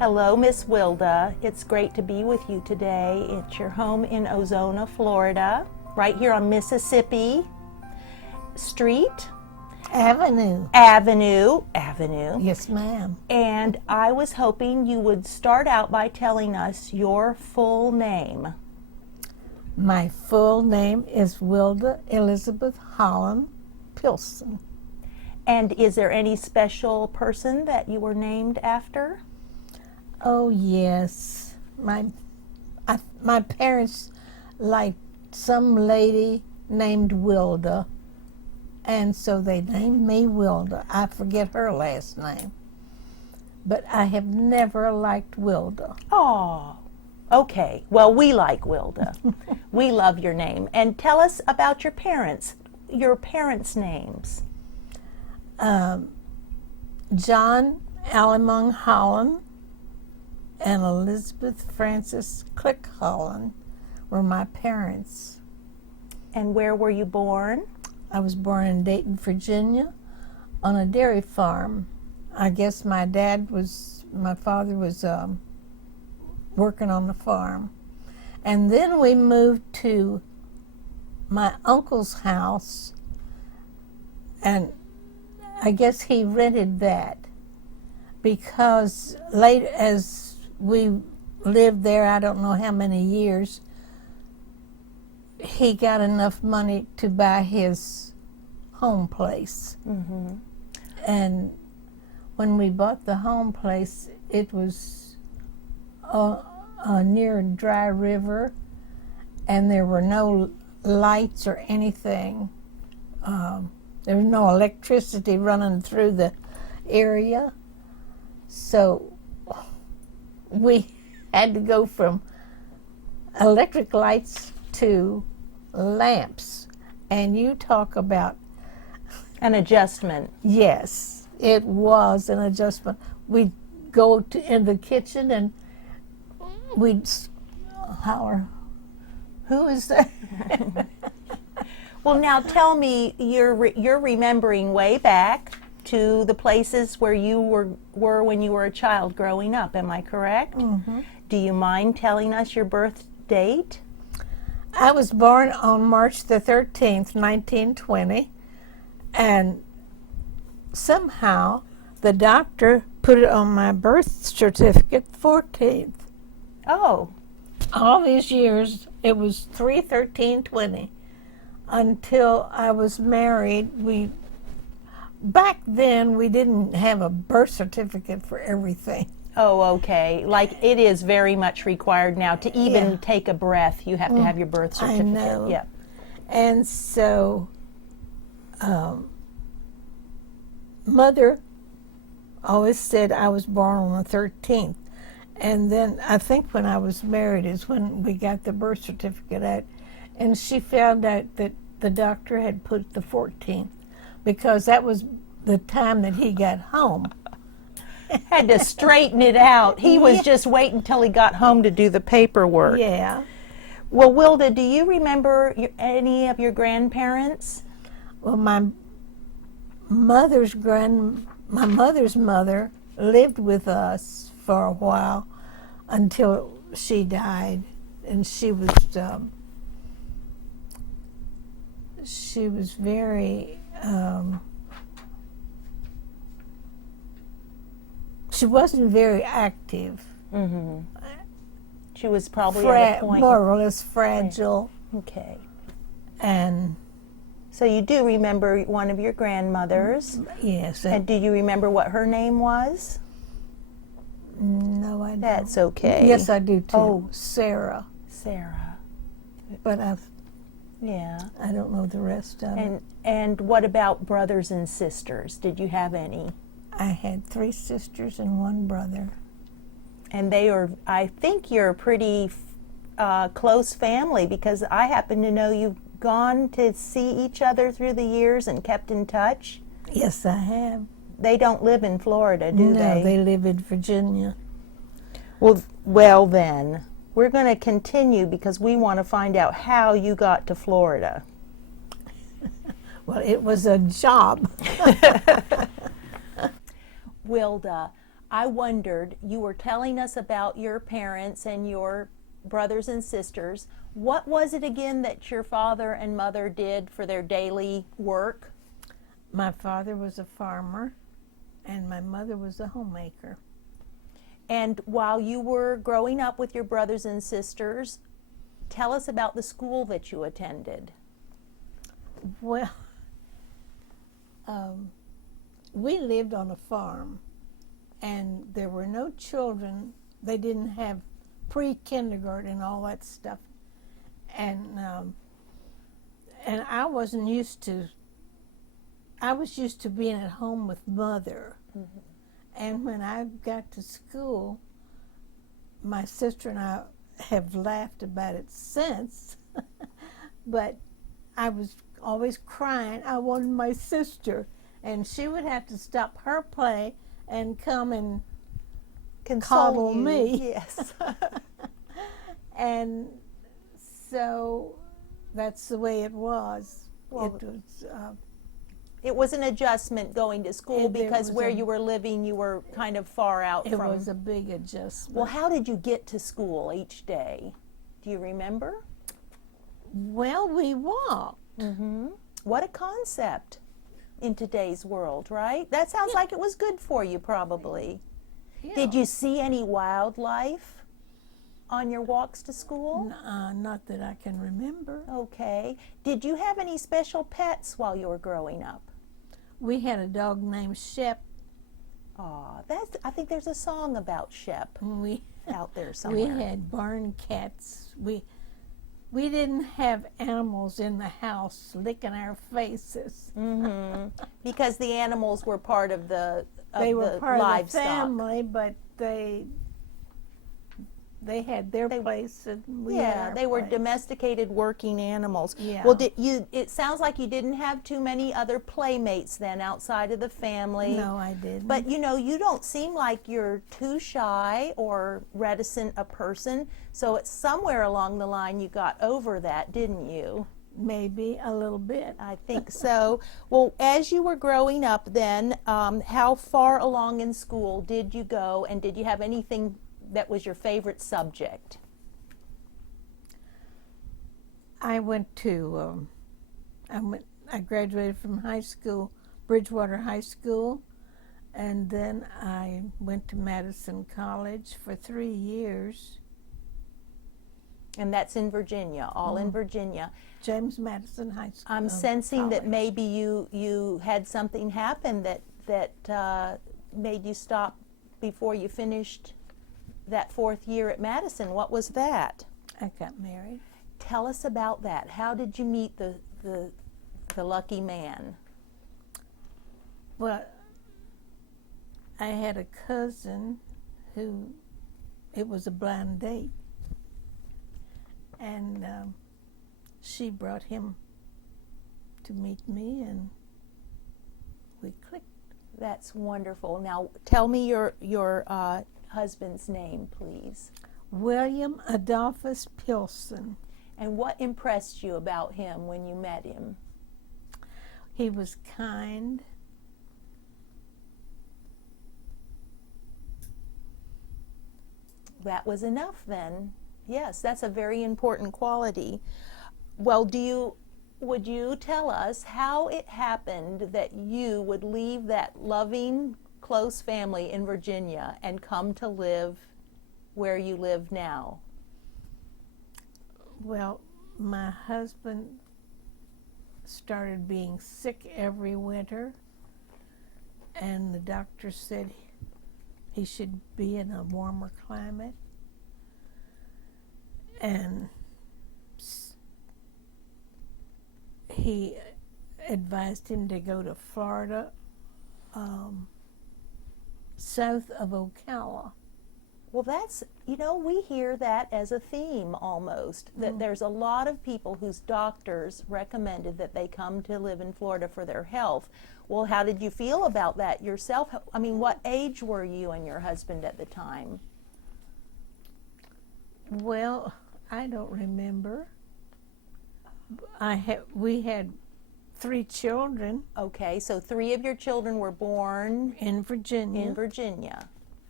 Hello, Miss Wilda. It's great to be with you today. It's your home in Ozona, Florida, right here on Mississippi Street. Avenue. Yes, ma'am. And I was hoping you would start out by telling us your full name. My full name is Wilda Elizabeth Holland Pilson. And is there any special person that you were named after? Oh, yes. My parents liked some lady named Wilda, and so they named me Wilda. I forget her last name, but I have never liked Wilda. Oh, okay. Well, we like Wilda. We love your name. And tell us about your parents' names. John Alamung Holland and Elizabeth Frances Click Holland were my parents. And where were you born? I was born in Dayton, Virginia, on a dairy farm. I guess my father was working on the farm. And then we moved to my uncle's house, and I guess he rented that because as we lived there, I don't know how many years, he got enough money to buy his home place. Mm-hmm. And when we bought the home place, it was near a dry river, and there were no lights or anything. There was no electricity running through the area. So we had to go from electric lights to lamps. And you talk about an adjustment. Yes, it was an adjustment. We'd go in the kitchen and we'd holler, "Who is there?" Well, now tell me, you're remembering way back to the places where you were when you were a child growing up. Am I correct? Mm-hmm. Do you mind telling us your birth date? I was born on March the 13th, 1920, and somehow the doctor put it on my birth certificate 14th. Oh. All these years, it was 3/13/20 until I was married. Back then, we didn't have a birth certificate for everything. Oh, okay. Like it is very much required now to even take a breath. You have to have your birth certificate. I know. Yeah. And so, Mother always said I was born on the 13th. And then I think when I was married is when we got the birth certificate out. And she found out that the doctor had put the 14th because that was the time that he got home. Had to straighten it out. He was just waiting until he got home to do the paperwork. Yeah. Well, Wilda, do you remember any of your grandparents? Well, my mother's mother lived with us for a while until she died, and she was very she wasn't very active. Mm-hmm. She was probably at a point more or less fragile. Okay. And so you do remember one of your grandmothers? Yes. And do you remember what her name was? No, I don't. That's okay. Yes, I do too. Oh, Sarah. But I don't know the rest of it. And what about brothers and sisters? Did you have any? I had 3 sisters and 1 brother. And I think you're a pretty close family because I happen to know you've gone to see each other through the years and kept in touch. Yes, I have. They don't live in Florida, do they? No, they live in Virginia. Well then, we're going to continue because we want to find out how you got to Florida. Well, it was a job. Wilda, I wondered, you were telling us about your parents and your brothers and sisters. What was it again that your father and mother did for their daily work? My father was a farmer, and my mother was a homemaker. And while you were growing up with your brothers and sisters, tell us about the school that you attended. Well, we lived on a farm, and there were no children. They didn't have pre-kindergarten and all that stuff, and I wasn't used to. I was used to being at home with mother, and when I got to school, my sister and I have laughed about it since, but I was always crying. I wanted my sister, and she would have to stop her play and come and coddle me. Yes. And so that's the way it was. Well, It was it was an adjustment going to school There because was where a- you were living, you were kind of far out it from. was a big adjustment. Well, how did you get to school each day? Do you remember? Well, we walked. What a concept in today's world, right? That sounds like it was good for you, probably. Yeah. Did you see any wildlife on your walks to school? Not that I can remember. Okay. Did you have any special pets while you were growing up? We had a dog named Shep. Aw, I think there's a song about Shep We out there we somewhere. had barn cats. We didn't have animals in the house licking our faces. Because the animals were part of the They were part of the livestock. family, but they had their place and we had Yeah, our they were place. domesticated working animals. Yeah. Well, it sounds like you didn't have too many other playmates then outside of the family. No, I didn't. But you don't seem like you're too shy or reticent a person. So it's somewhere along the line you got over that, didn't you? Maybe a little bit. I think so. Well, as you were growing up then, how far along in school did you go, and did you have anything that was your favorite subject? I graduated from high school, Bridgewater High School, and then I went to Madison College for 3 years. And that's in Virginia, all in Virginia. James Madison High School. I'm sensing that college. maybe you had something happen that made you stop before you finished that 4th year at Madison. What was that? I got married. Tell us about that. How did you meet the lucky man? Well, I had a cousin who, it was a blind date, and she brought him to meet me, and we clicked. That's wonderful. Now, tell me your husband's name, please. William Adolphus Pilson. And what impressed you about him when you met him? He was kind. That was enough then. Yes, that's a very important quality. Well, would you tell us how it happened that you would leave that loving, close family in Virginia and come to live where you live now? Well, my husband started being sick every winter, and the doctor said he should be in a warmer climate. And he advised him to go to Florida, south of Ocala. Well, that's, we hear that as a theme almost, that there's a lot of people whose doctors recommended that they come to live in Florida for their health. Well, how did you feel about that yourself? I mean, what age were you and your husband at the time? Well, I don't remember. We had 3 children Okay, so 3 of your children were born in Virginia. in Virginia.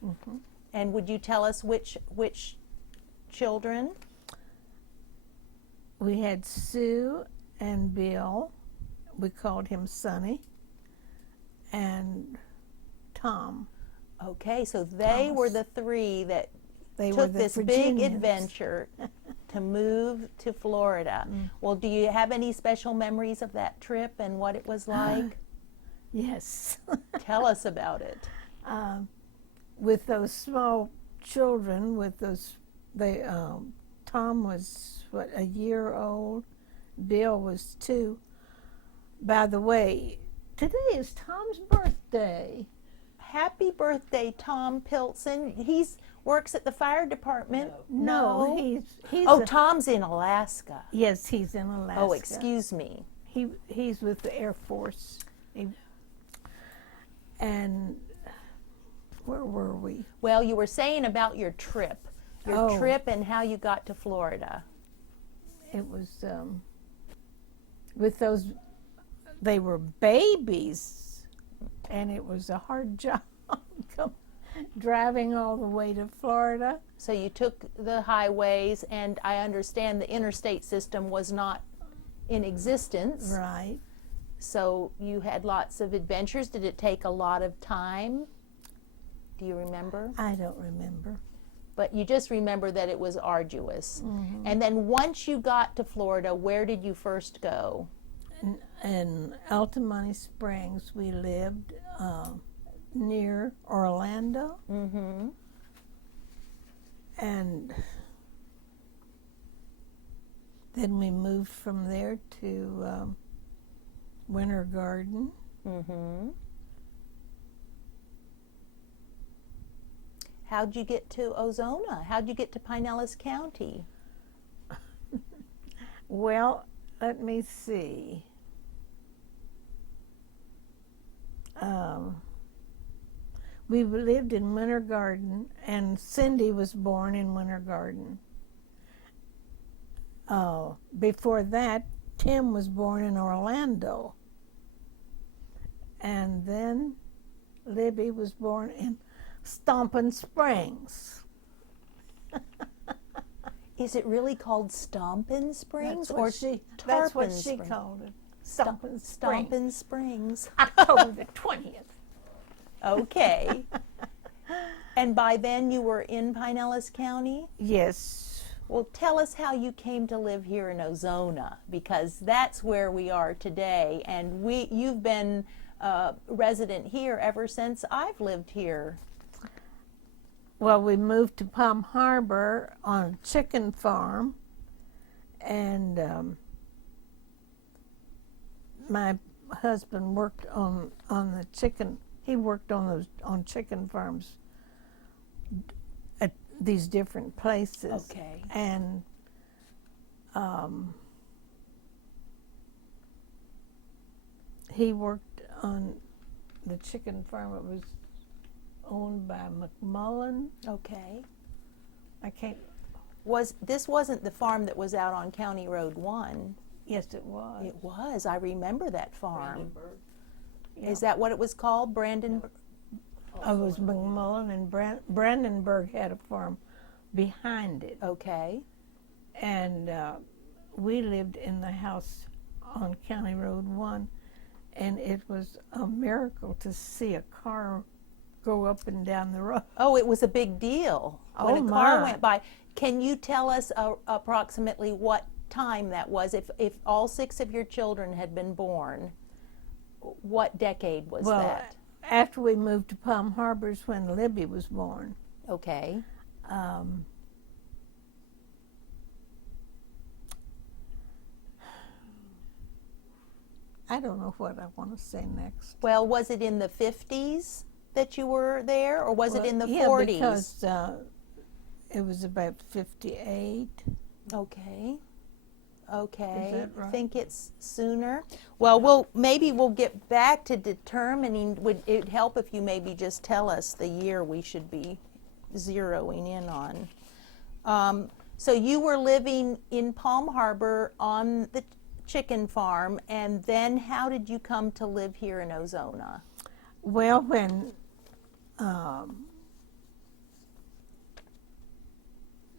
And would you tell us which children? We had Sue and Bill. We called him Sonny. And Tom. Okay, so they Thomas. were the three that They were took the this big Virginians. adventure to move to Florida. Well, do you have any special memories of that trip and what it was like? Yes. Tell us about it. With those small children, with those, Tom was, what, a year old? Bill was 2. By the way, today is Tom's birthday. Happy birthday, Tom Pilson. He's works at the fire department. No, he's Oh, Tom's in Alaska. yes, he's in Alaska. Oh, excuse me. He's with the Air Force. And where were we? Well, you were saying about your trip. Your trip and how you got to Florida. It was with those, they were babies, and it was a hard job driving all the way to Florida. So you took the highways, and I understand the interstate system was not in existence. Right. So you had lots of adventures. Did it take a lot of time? Do you remember? I don't remember. But you just remember that it was arduous. And then once you got to Florida, where did you first go? In Altamonte Springs, we lived near Orlando. And then we moved from there to Winter Garden. How'd you get to Ozona? How'd you get to Pinellas County? Well, let me see. We lived in Winter Garden, and Cindy was born in Winter Garden. Before that, Tim was born in Orlando. And then Libby was born in Stompin' Springs. Is it really called Stompin' Springs That's what Tarpon she Springs? called it. Stompin' Springs. Stompin' Springs. October the 20th. Okay. And by then you were in Pinellas County? Yes. Well, tell us how you came to live here in Ozona, because that's where we are today, and you've been resident here ever since I've lived here. Well, we moved to Palm Harbor on a chicken farm, and my husband worked on the chicken. He worked on chicken farms at these different places. Okay. And he worked on the chicken farm. It was owned by McMullen. Okay. I can't. This wasn't the farm that was out on County Road 1? Yes, it was. It was. I remember that farm. Yeah. Is that what it was called, Brandenburg? I was McMullen, and Brandenburg had a farm behind it. Okay. And we lived in the house on County Road 1, and it was a miracle to see a car go up and down the road. Oh, it was a big deal when Oh, a car my. went by. Can you tell us approximately what time that was? If all 6 of your children had been born, what decade was that? After we moved to Palm Harbor's when Libby was born. Okay. I don't know what I want to say next. Well, was it in the 50s that you were there, or was it in the yeah, 40s? Because it was about 58. Okay. Okay. Is that right? I think it's sooner. Well, maybe we'll get back to determining. Would it help if you maybe just tell us the year we should be zeroing in on? So you were living in Palm Harbor on the chicken farm, and then how did you come to live here in Ozona? Well, when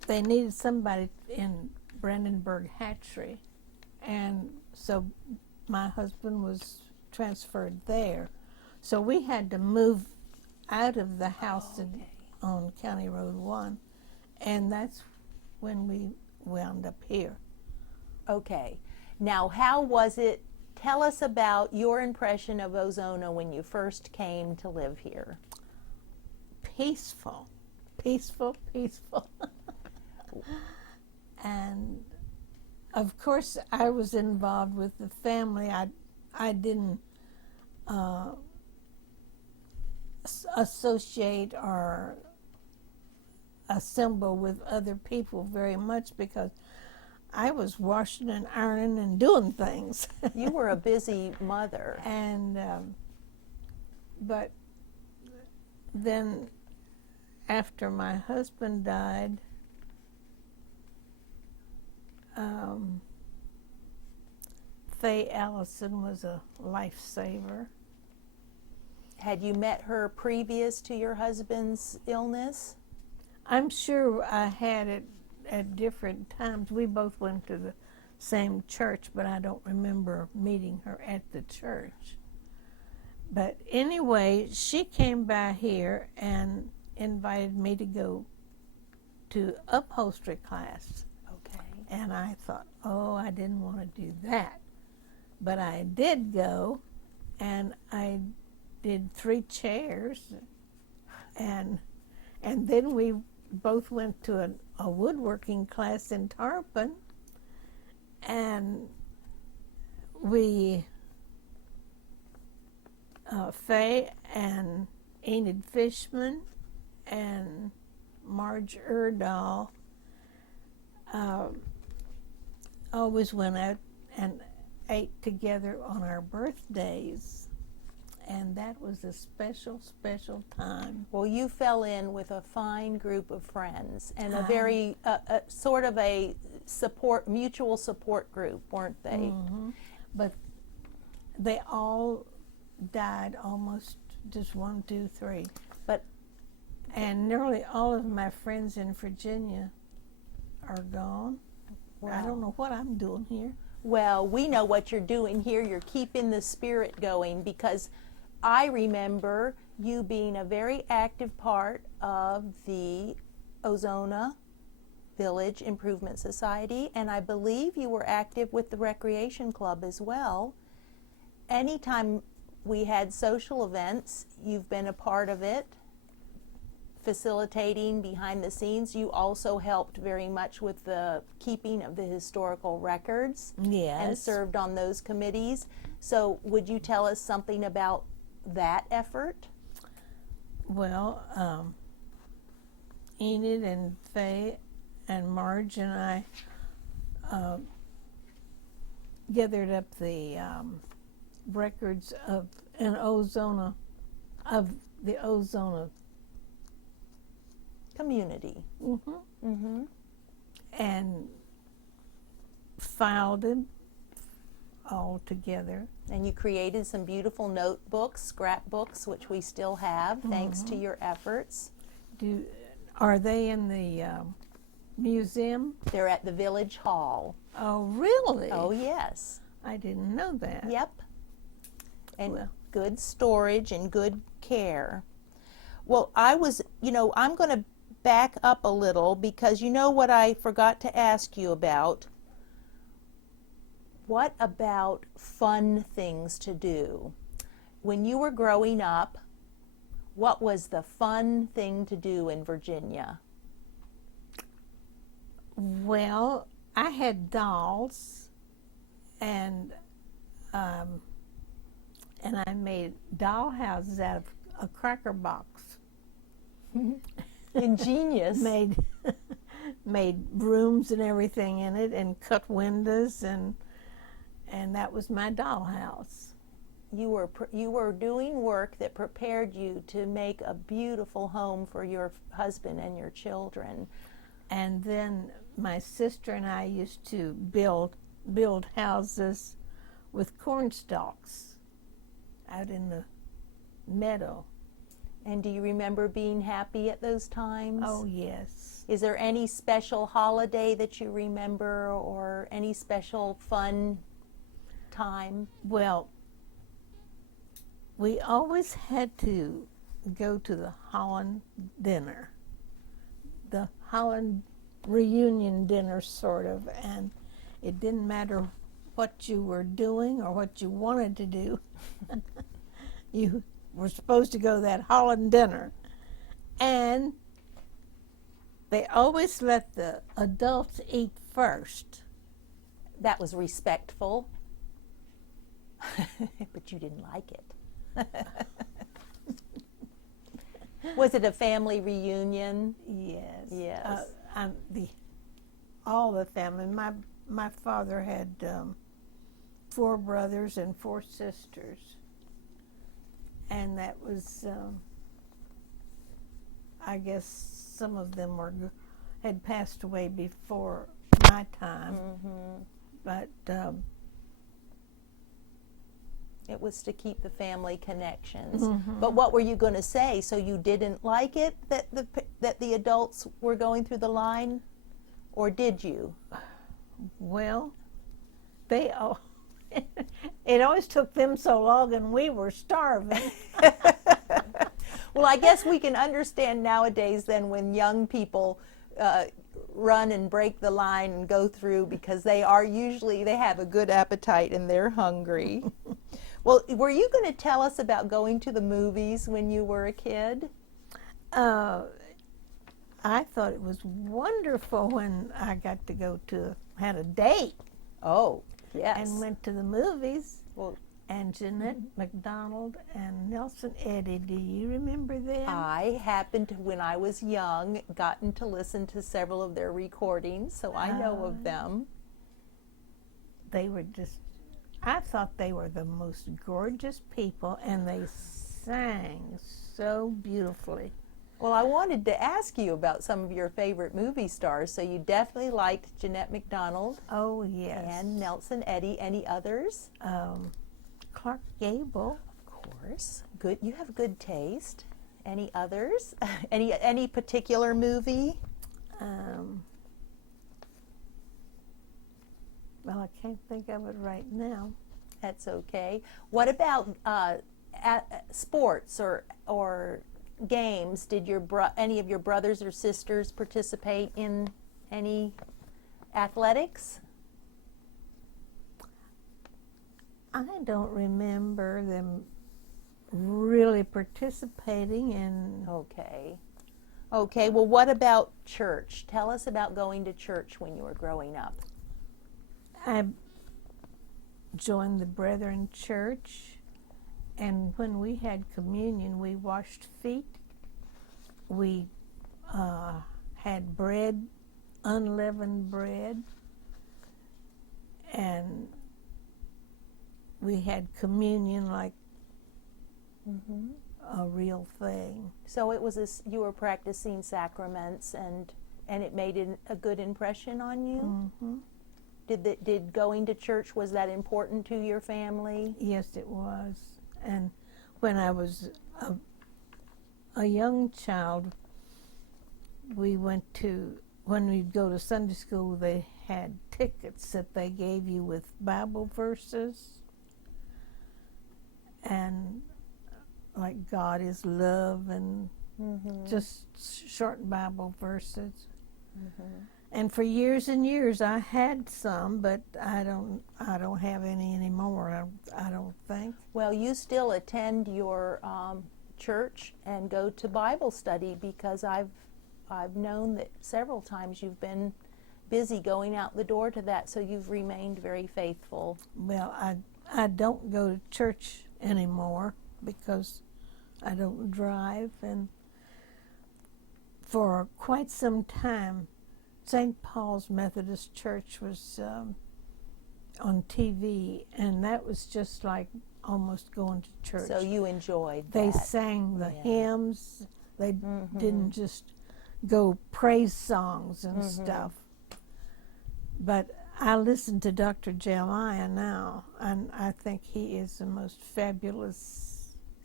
they needed somebody in Brandenburg Hatchery, and so my husband was transferred there. So we had to move out of the house on County Road 1, and that's when we wound up here. Okay. Now, how was it? Tell us about your impression of Ozona when you first came to live here. Peaceful, peaceful, peaceful. And of course, I was involved with the family. I didn't associate or assemble with other people very much because I was washing and ironing and doing things. You were a busy mother. And but then after my husband died, Faye Allison was a lifesaver. Had you met her previous to your husband's illness? I'm sure I had it at different times. We both went to the same church, but I don't remember meeting her at the church. But anyway, she came by here and invited me to go to upholstery class. Okay. And I thought, oh, I didn't want to do that. But I did go, and I did 3 chairs, and then we both went to a woodworking class in Tarpon, and we, Faye and Enid Fishman and Marge Erdahl always went out and ate together on our birthdays. And that was a special, special time. Well, you fell in with a fine group of friends and a very sort of a mutual support group, weren't they? Mm-hmm. But they all died almost just 1, 2, 3. And nearly all of my friends in Virginia are gone. Wow. I don't know what I'm doing here. Well, we know what you're doing here. You're keeping the spirit going, because I remember you being a very active part of the Ozona Village Improvement Society, and I believe you were active with the Recreation Club as well. Anytime we had social events, you've been a part of it, facilitating behind the scenes. You also helped very much with the keeping of the historical records. Yes. And served on those committees. So would you tell us something about that effort? Well, Enid and Faye and Marge and I gathered up the records of the Ozona Community. Mm-hmm. Mm-hmm. And filed them all together. And you created some beautiful notebooks, scrapbooks, which we still have, thanks to your efforts. Are they in the museum? They're at the Village Hall. Oh, really? Oh, yes. I didn't know that. Yep. And Well. good storage and good care. Well, I'm going to back up a little, because you know what I forgot to ask you about. What about fun things to do? When you were growing up, what was the fun thing to do in Virginia? Well, I had dolls, and I made doll houses out of a cracker box. Ingenious. made rooms and everything in it, and cut windows, and that was my dollhouse. You were doing work that prepared you to make a beautiful home for your husband and your children. And then my sister and I used to build houses with corn stalks out in the meadow. And do you remember being happy at those times? Oh, yes. Is there any special holiday that you remember or any special fun time? Well, we always had to go to the Holland dinner, the Holland reunion dinner, sort of, and it didn't matter what you were doing or what you wanted to do. You were supposed to go to that Holland dinner. And they always let the adults eat first. That was respectful. But you didn't like it. Was it a family reunion? Yes. Yes. All the family. My father had 4 brothers and 4 sisters, and that was, I guess, some of them had passed away before my time, but it was to keep the family connections. But what were you going to say? So you didn't like it that the adults were going through the line, or did you? well, it always took them so long, and we were starving. Well, I guess we can understand nowadays then when young people run and break the line and go through, because they have a good appetite and they're hungry. Well, were you going to tell us about going to the movies when you were a kid? I thought it was wonderful when I got to had a date. Oh, yes. And went to the movies. Well, and Jeanette MacDonald and Nelson Eddy. Do you remember them? I happened to, when I was young, gotten to listen to several of their recordings, so I know of them. They were I thought they were the most gorgeous people, and they sang so beautifully. Well, I wanted to ask you about some of your favorite movie stars. So you definitely liked Jeanette MacDonald. Oh, yes. And Nelson Eddy. Any others? Clark Gable. Of course. Good. You have good taste. Any others? Any particular movie? Well, I can't think of it right now. That's okay. What about sports or games? Did any of your brothers or sisters participate in any athletics? I don't remember them really participating in. Okay. Okay, well, what about church? Tell us about going to church when you were growing up. I joined the Brethren Church, and when we had communion, we washed feet. We had bread, unleavened bread, and we had communion like a real thing. So it was you were practicing sacraments, and it made a good impression on you? Did going to church, was that important to your family? Yes, it was. And when I was a young child, when we'd go to Sunday school, they had tickets that they gave you with Bible verses, and like God is love, and just short Bible verses. And for years and years, I had some, but I don't have any anymore. I don't think. Well, you still attend your church and go to Bible study, because I've known that several times you've been busy going out the door to that, so you've remained very faithful. Well, I don't go to church anymore because I don't drive, and for quite some time, St. Paul's Methodist Church was on TV, and that was just like almost going to church. So you enjoyed that. They sang the hymns. They didn't just go praise songs and stuff. But I listen to Dr. Jeremiah now, and I think he is the most fabulous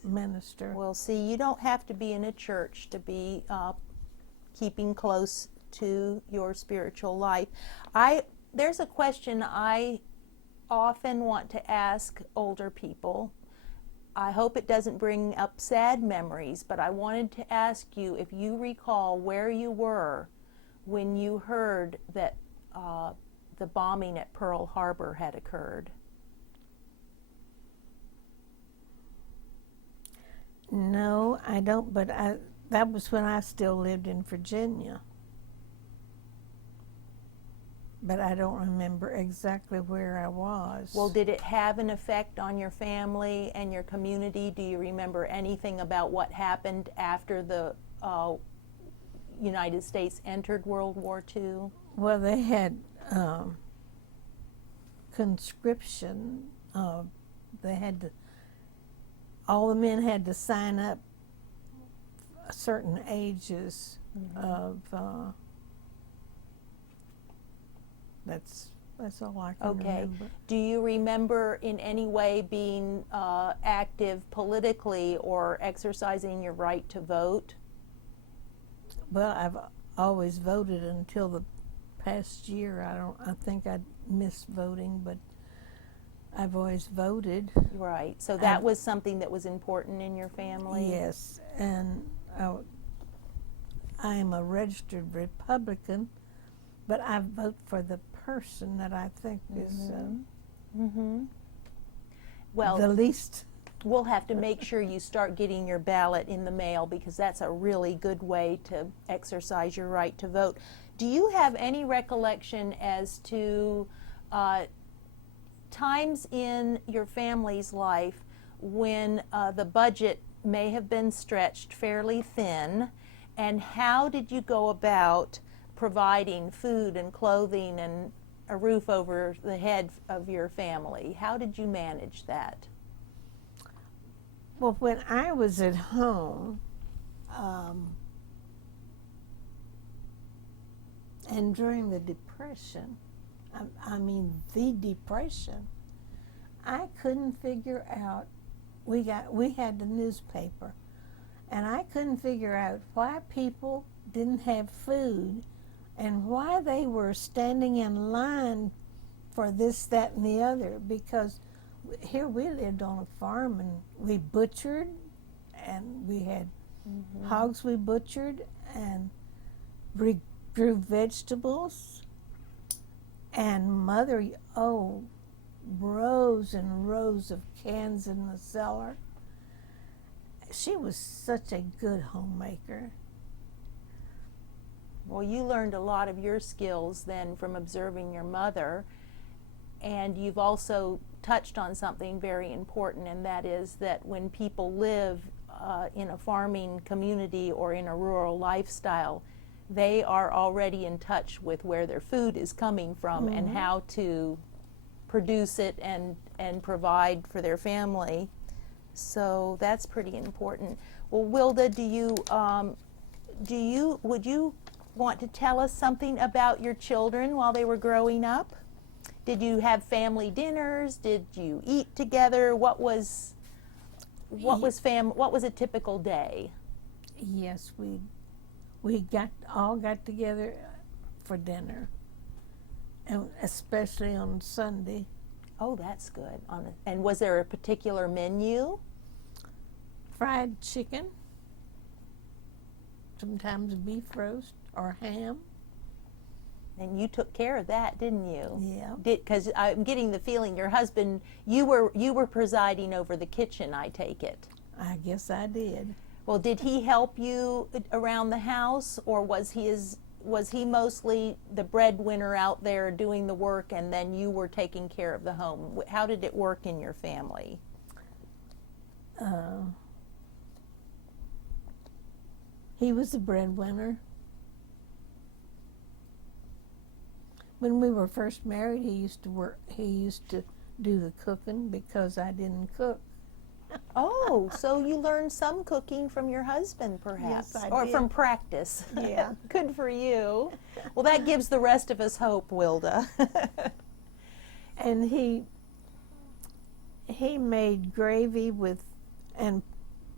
minister. Well, see, you don't have to be in a church to be keeping close to your spiritual life. There's a question I often want to ask older people. I hope it doesn't bring up sad memories, but I wanted to ask you if you recall where you were when you heard that the bombing at Pearl Harbor had occurred. No, I don't, but that was when I still lived in Virginia. But I don't remember exactly where I was. Well, did it have an effect on your family and your community? Do you remember anything about what happened after the United States entered World War II? Well, they had conscription. They had to. All the men had to sign up certain ages of. That's all I can remember. Do you remember in any way being active politically or exercising your right to vote? Well, I've always voted until the past year. I think I missed voting, but I've always voted. Right. So that was something that was important in your family? Yes, and I am a registered Republican, but I vote for the person that I think is well, the least. We'll have to make sure you start getting your ballot in the mail, because that's a really good way to exercise your right to vote. Do you have any recollection as to times in your family's life when the budget may have been stretched fairly thin, and how did you go about providing food and clothing and a roof over the head of your family? How did you manage that? Well, when I was at home, and during the Depression, the Depression, I couldn't figure out, we had the newspaper, and I couldn't figure out why people didn't have food and why they were standing in line for this, that, and the other, because here we lived on a farm and we butchered, and we had hogs we butchered, and we grew vegetables, and Mother, rows and rows of cans in the cellar. She was such a good homemaker. Well, you learned a lot of your skills then from observing your mother, and you've also touched on something very important, and that is that when people live in a farming community or in a rural lifestyle, they are already in touch with where their food is coming from and how to produce it and provide for their family. So that's pretty important. Well, Wilda, would you want to tell us something about your children while they were growing up? Did you have family dinners? Did you eat together? What was a typical day? Yes, we all got together for dinner, and especially on Sunday. Oh, that's good. And was there a particular menu? Fried chicken, sometimes beef roast or ham. And you took care of that, didn't you? Yeah. Because I'm getting the feeling your husband, you were presiding over the kitchen, I take it. I guess I did. Well, did he help you around the house, or was he mostly the breadwinner out there doing the work, and then you were taking care of the home? How did it work in your family? He was the breadwinner. When we were first married, he used to do the cooking because I didn't cook. Oh, so you learned some cooking from your husband, perhaps? Yes, I or did. from practice. Yeah. Good for you. Well, that gives the rest of us hope, Wilda. And he made gravy and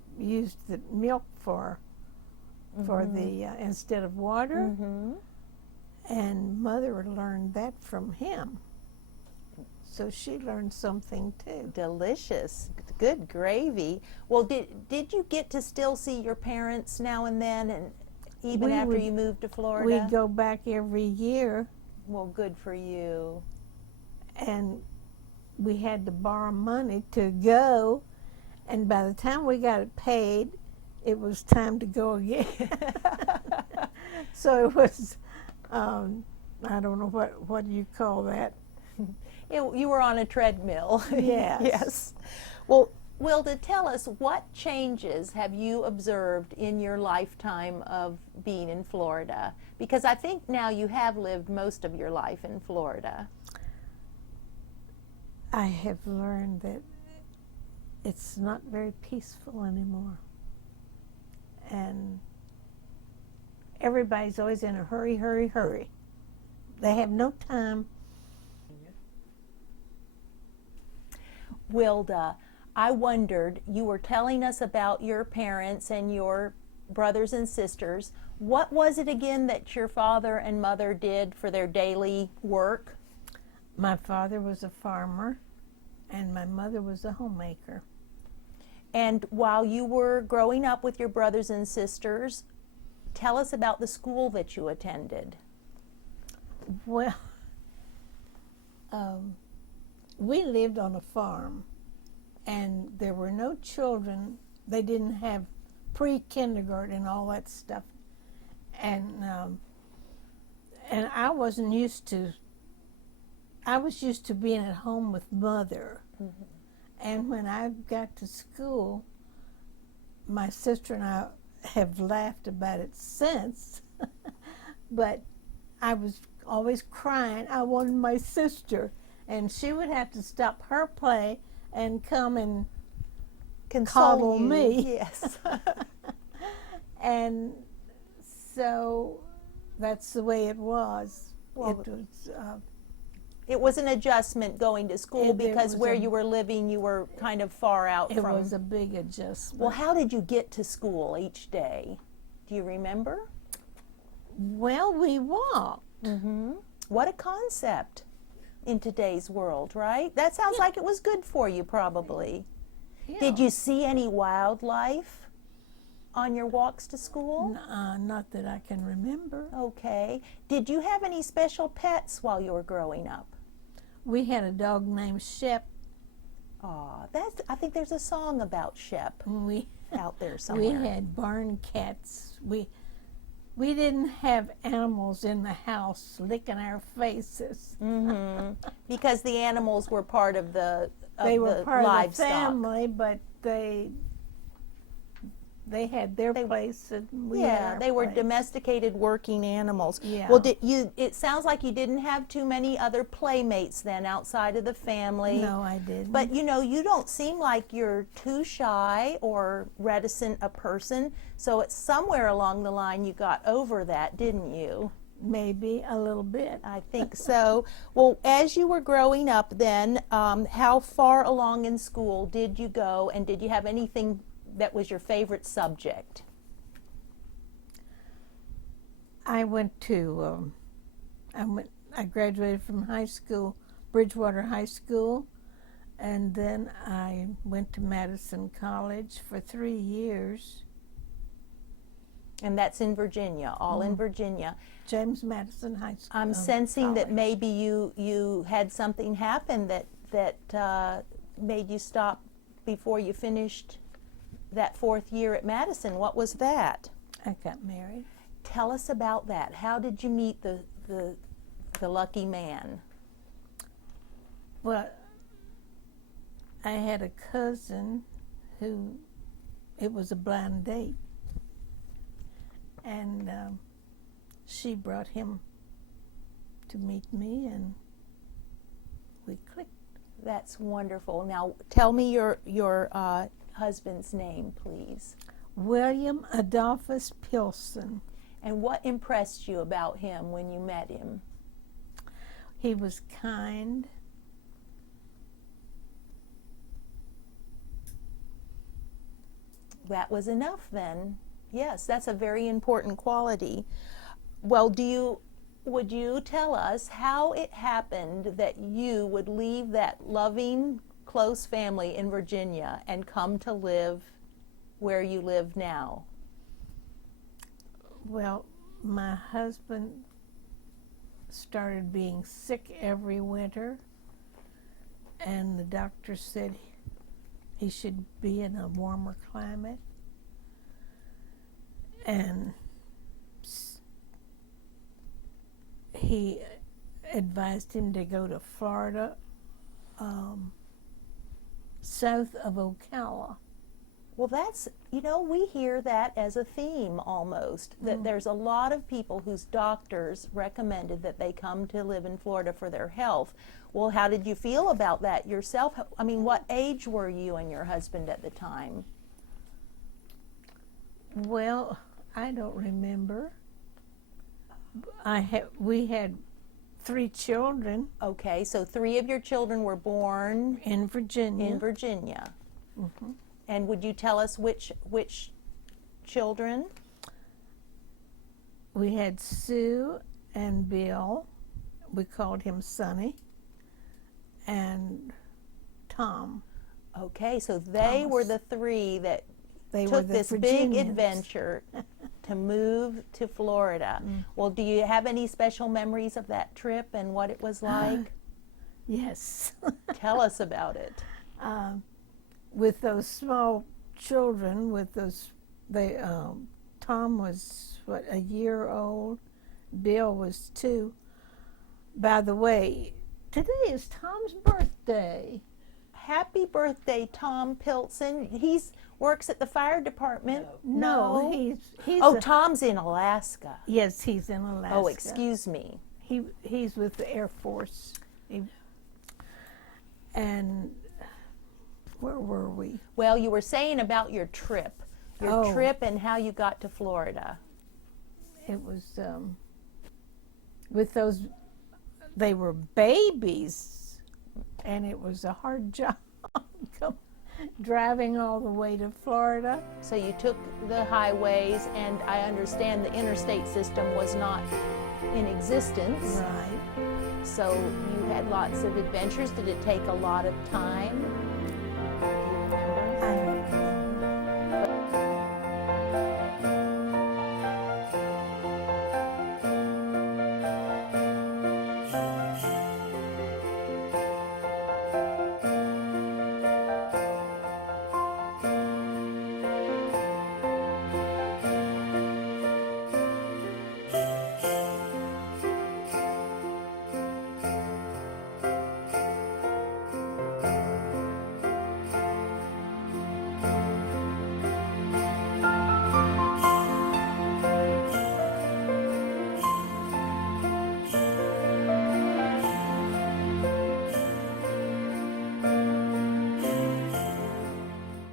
used the milk for the instead of water, and Mother learned that from him. So she learned something too. Delicious. Good gravy. Well, did you get to still see your parents now and then, and even after you moved to Florida? We go back every year. Well, good for you. And we had to borrow money to go, and by the time we got it paid, it was time to go again. So it was, I don't know what you call that. You were on a treadmill. Yes. Yes. Well, Wilda, tell us, what changes have you observed in your lifetime of being in Florida? Because I think now you have lived most of your life in Florida. I have learned that it's not very peaceful anymore. And everybody's always in a hurry, hurry, hurry. They have no time. Wilda, I wondered, you were telling us about your parents and your brothers and sisters. What was it again that your father and mother did for their daily work? My father was a farmer, and my mother was a homemaker. And while you were growing up with your brothers and sisters, tell us about the school that you attended. Well, we lived on a farm, and there were no children. They didn't have pre-kindergarten and all that stuff. And I wasn't used to, I was used to being at home with Mother. And when I got to school, my sister and I have laughed about it since, but I was always crying. I wanted my sister, and she would have to stop her play and come and Console coddle you. me. Yes. And so that's the way it was. Well, It it was an adjustment going to school because where you you were living, you were kind of far out it from. was a big adjustment. Well, how did you get to school each day? Do you remember? Well, we walked. What a concept in today's world, right? That sounds like it was good for you, probably. Yeah. Did you see any wildlife on your walks to school? Not that I can remember. Okay. Did you have any special pets while you were growing up? We had a dog named Shep. Aw, I think there's a song about Shep We out there somewhere. we had barn cats. We didn't have animals in the house licking our faces. Because the animals were part of the They were part livestock. of the family, but they had their place and we had our they were place. domesticated working animals. Yeah. Well, it sounds like you didn't have too many other playmates then outside of the family. No, I didn't. But you know, you don't seem like you're too shy or reticent a person. So it's somewhere along the line you got over that, didn't you? Maybe a little bit. I think so. Well, as you were growing up then, how far along in school did you go, and did you have anything that was your favorite subject? I graduated from high school, Bridgewater High School, and then I went to Madison College for 3 years. And that's in Virginia, all in Virginia. James Madison High School. I'm sensing that college. maybe you had something happen that made you stop before you finished that 4th year at Madison. What was that? I got married. Tell us about that. How did you meet the lucky man? Well, I had a cousin who, it was a blind date, and she brought him to meet me, and we clicked. That's wonderful. Now, tell me your husband's name, please. William Adolphus Pilson. And what impressed you about him when you met him? He was kind. That was enough then. Yes, that's a very important quality. Well, would you tell us how it happened that you would leave that loving, close family in Virginia and come to live where you live now? Well, my husband started being sick every winter, and the doctor said he should be in a warmer climate. And he advised him to go to Florida, south of Ocala. Well, that's, we hear that as a theme almost, that there's a lot of people whose doctors recommended that they come to live in Florida for their health. Well, how did you feel about that yourself? I mean, what age were you and your husband at the time? Well, I don't remember. We had 3 children Okay, so 3 of your children were born in Virginia. in Virginia. And would you tell us which children? We had Sue and Bill. We called him Sonny. And Tom. Okay, so they were the 3 that They were took the this big Virginians. adventure to move to Florida. Well, do you have any special memories of that trip and what it was like? Yes. Tell us about it. With those small children, Tom was, a year old. Bill was 2. By the way, today is Tom's birthday. Happy birthday, Tom Pilson. He works at the fire department. No, he's Tom's in Alaska. Yes, he's in Alaska. Oh, excuse me. He's with the Air Force. And where were we? Well, you were saying about your trip and how you got to Florida. It was with those. They were babies, and it was a hard job driving all the way to Florida. So you took the highways, and I understand the interstate system was not in existence. Right. So you had lots of adventures. Did it take a lot of time?